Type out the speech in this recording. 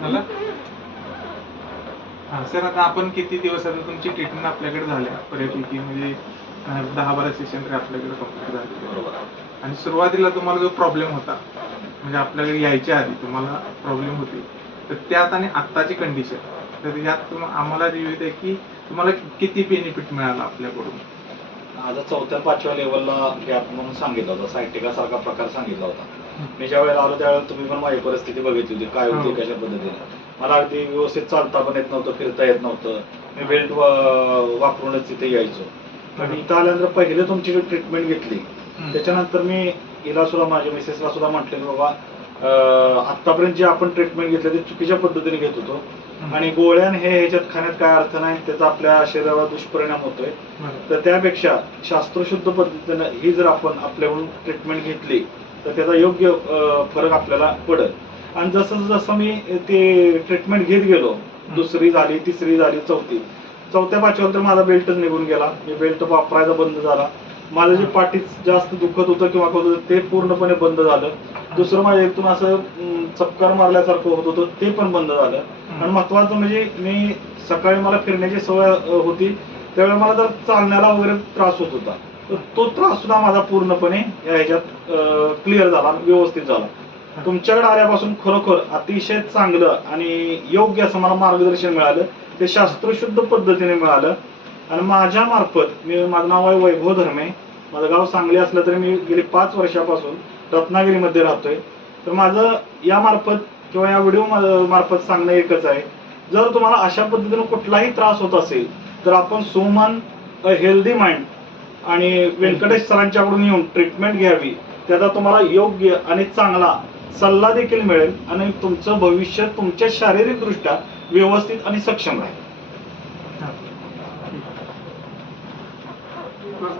मला हां सर, आता आपण किती दिवस आता तुमची ट्रीटमेंट आपल्याकडे झाल्या बऱ्यापैकी, म्हणजे 10-12 सेशन तरी आपल्याकडे कंप्लीट झाले. बरोबर. आणि सुरुवातीला तुम्हाला जो प्रॉब्लेम होता, म्हणजे आपल्याकडे यायच्या आधी तुम्हाला प्रॉब्लेम होते, तर त्यात आणि आत्ताची कंडिशन, तर यात आम्हाला रिव्ह्यू द्या की तुम्हाला किती बेनिफिट मिळाला आपल्याकडून. माझा 4थ्या-5व्या लेवलला गॅप म्हणून सांगितलं होतं, सायटिका सारखा प्रकार सांगितला होता. मी ज्या वेळेला आलो त्यावेळेला तुम्ही पण माझी परिस्थिती बघितली होती, काय होती कशा पद्धतीने. मला अगदी व्यवस्थित चालता पण येत नव्हतं, फिरता येत नव्हतं. मी बेल्ट वापरूनच तिथे यायचो. पण इथं आल्यानंतर पहिले तुमची जी ट्रीटमेंट घेतली, त्याच्यानंतर मी हिला सुद्धा, माझ्या मिसेसला सुद्धा म्हटले की बाबा आतापर्यंत जे आपण ट्रीटमेंट घेतली ते चुकीच्या पद्धतीने घेत होतो, आणि गोळ्यान हे ह्याच्यात खाण्यात काय अर्थ नाही, त्याचा आपल्या शरीरावर दुष्परिणाम होतोय. तर त्यापेक्षा शास्त्रशुद्ध पद्धतीने ही जर आपण आपल्याकडून ट्रीटमेंट घेतली तर त्याचा योग्य फरक आपल्याला पडेल. आणि जसं जसं मी ते ट्रीटमेंट घेत गेलो, दुसरी झाली, तिसरी झाली, चौथी, 4थ्या-5व्या तर माझा बेल्टच निघून गेला. मी बेल्ट वापरायचा बंद झाला. माझं जे पाठीत जास्त दुखत होतं किंवा होत होतं ते पूर्णपणे बंद झालं. दुसरं माझ्या इथून असं चक्कर मारल्यासारखं होत होतं, ते पण बंद झालं. आणि महत्वाचं म्हणजे मी सकाळी मला फिरण्याची सवय होती, त्यावेळेला मला जर चालण्याला वगैरे त्रास होत होता, तर तो त्रास सुद्धा माझा पूर्णपणे या ह्याच्यात क्लिअर झाला, व्यवस्थित झाला. तुमच्याकडे आल्यापासून खरोखर अतिशय चांगलं आणि योग्य असं मला मार्गदर्शन मिळालं, ते शास्त्रशुद्ध पद्धतीने मिळालं. आणि माझ्या मार्फत, माझं नाव आहे वैभव धर्मे, माझं गाव सांगली असलं तरी मी गेली 5 वर्षापासून रत्नागिरीमध्ये राहतोय. तर माझं या मार्फत किंवा या व्हिडिओ मार्फत सांगणं एकच आहे, जर तुम्हाला अशा पद्धतीने कुठलाही त्रास होत असेल तर आपण सुमन अ हेल्दी माइंड आणि व्यंकटेश सरांच्याकडून येऊन ट्रीटमेंट घ्यावी. त्याचा तुम्हाला योग्य आणि चांगला सल्ला देखील मिळेल आणि तुमचं भविष्य तुमच्या शारीरिकदृष्ट्या व्यवस्थित आणि सक्षम राहील.